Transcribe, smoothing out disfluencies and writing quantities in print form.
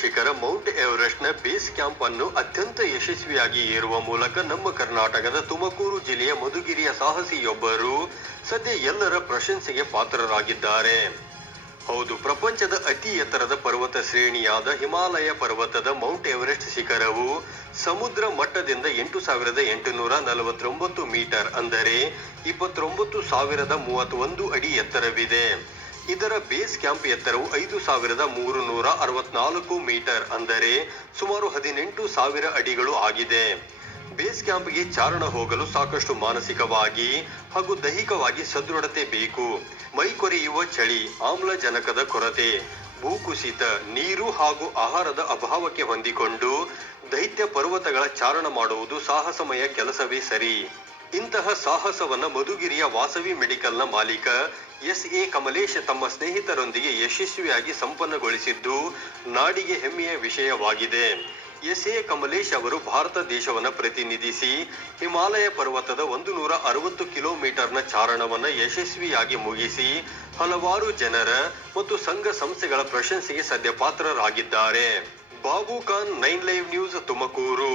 ಶಿಖರ Mount ಎವರೆಸ್ಟ್ನ base camp ಅನ್ನು ಅತ್ಯಂತ ಯಶಸ್ವಿಯಾಗಿ ಏರುವ ಮೂಲಕ ನಮ್ಮ ಕರ್ನಾಟಕದ ತುಮಕೂರು ಜಿಲ್ಲೆಯ ಮಧುಗಿರಿಯ ಸಾಹಸಿಯೊಬ್ಬರು ಸದ್ಯ ಎಲ್ಲರ ಪ್ರಶಂಸೆಗೆ ಪಾತ್ರರಾಗಿದ್ದಾರೆ. ಹೌದು, ಪ್ರಪಂಚದ ಅತಿ ಎತ್ತರದ ಪರ್ವತ ಶ್ರೇಣಿಯಾದ ಹಿಮಾಲಯ ಪರ್ವತದ ಮೌಂಟ್ ಎವರೆಸ್ಟ್ ಶಿಖರವು ಸಮುದ್ರ ಮಟ್ಟದಿಂದ 8,849 ಮೀಟರ್ ಅಂದರೆ 29,031 ಅಡಿ ಎತ್ತರವಿದೆ. ಇದರ ಬೇಸ್ ಕ್ಯಾಂಪ್ ಎತ್ತರವು 5,364 ಮೀಟರ್ ಅಂದರೆ ಸುಮಾರು 18,000 ಅಡಿಗಳು ಆಗಿದೆ. ಬೇಸ್ ಕ್ಯಾಂಪ್ಗೆ ಚಾರಣ ಹೋಗಲು ಸಾಕಷ್ಟು ಮಾನಸಿಕವಾಗಿ ಹಾಗೂ ದೈಹಿಕವಾಗಿ ಸದೃಢತೆ ಬೇಕು. ಮೈ ಕೊರೆಯುವ ಚಳಿ, ಆಮ್ಲಜನಕದ ಕೊರತೆ, ಭೂಕುಸಿತ, ನೀರು ಹಾಗೂ ಆಹಾರದ ಅಭಾವಕ್ಕೆ ಹೊಂದಿಕೊಂಡು ದೈತ್ಯ ಪರ್ವತಗಳ ಚಾರಣ ಮಾಡುವುದು ಸಾಹಸಮಯ ಕೆಲಸವೇ ಸರಿ. ಇಂತಹ ಸಾಹಸವನ್ನ ಮಧುಗಿರಿಯ ವಾಸವಿ ಮೆಡಿಕಲ್ನ ಮಾಲೀಕ ಎಸ್.ಎ. ಕಮಲೇಶ್ ತಮ್ಮ ಸ್ನೇಹಿತರೊಂದಿಗೆ ಯಶಸ್ವಿಯಾಗಿ ಸಂಪನ್ನಗೊಳಿಸಿದ್ದು ನಾಡಿಗೆ ಹೆಮ್ಮೆಯ ವಿಷಯವಾಗಿದೆ. ಎಸ್.ಎ. ಕಮಲೇಶ್ ಅವರು ಭಾರತ ದೇಶವನ್ನು ಪ್ರತಿನಿಧಿಸಿ ಹಿಮಾಲಯ ಪರ್ವತದ 160 ಕಿಲೋಮೀಟರ್ನ ಚಾರಣವನ್ನ ಯಶಸ್ವಿಯಾಗಿ ಮುಗಿಸಿ ಹಲವಾರು ಜನರ ಮತ್ತು ಸಂಘ ಸಂಸ್ಥೆಗಳ ಪ್ರಶಂಸೆಗೆ ಸದ್ಯ ಪಾತ್ರರಾಗಿದ್ದಾರೆ. Babu Khan, 9 live news, Tumakuru.